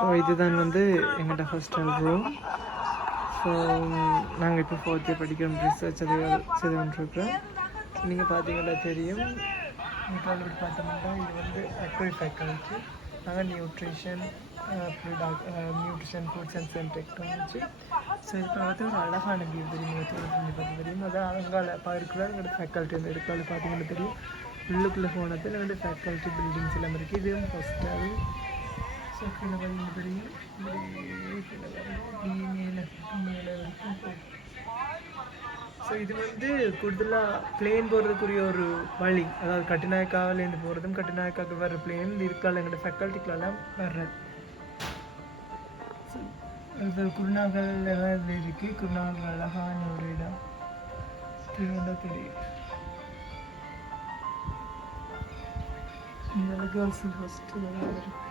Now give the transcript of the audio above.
So இதுதான் வந்து எங்கள்கிட்ட ஹாஸ்டல் ரூம் ஸோ நாங்கள் இப்போ ஃபோர்த் இயர் படிக்கிறோம் ரிசர்ச் அது செய்து கொண்டிருக்கிறோம் நீங்கள் பார்த்தீங்கன்னா தெரியும் இப்போ இப்படி பார்த்தோம்னா இது வந்து அக்ரி ஃபேக்கல்ட்டி நாங்கள் நியூட்ரிஷன் நியூட்ரிஷன் ஃபுட்ஸ் அண்ட் சென்ட் டெக்னாலஜி ஸோ இது பார்த்து ஒரு அழகான வியூ தெரியும்? பண்ணி தெரியும்? அதான் அங்கால பார்க்குள்ள எங்களோட ஃபேக்கல்ட்டி வந்து இருக்காது பார்த்தீங்கன்னா தெரியும். உள்ளுக்குள்ளே போனது எங்களோட ஃபேக்கல்ட்டி பில்டிங்ஸ் எல்லாம் இருக்குது இதுவும் ஹாஸ்டல் ஸோ கீழே பார்த்தீங்கன்னா தெரியும் மேலே மேலே வரைக்கும் போகும் ஸோ இது வந்து கூடுதலாக பிளேன் போகிறதுக்குரிய ஒரு வழி. அதாவது கட்டுநாயக்காவிலேருந்து போகிறதும் கட்டுநாயக்காவுக்கு வர்ற பிளேன் இருக்கால எங்களோட ஃபேக்கல்ட்டிக்கெல்லாம் வர்றது. So, இது குருநாகல் எல்லாம் இதில் இருக்குது குருநாகல் அழகான ஒரு இடம். திருவண்டா தெரியும். இந்த கேர்ள்ஸ் ஹாஸ்டல் இருக்கு?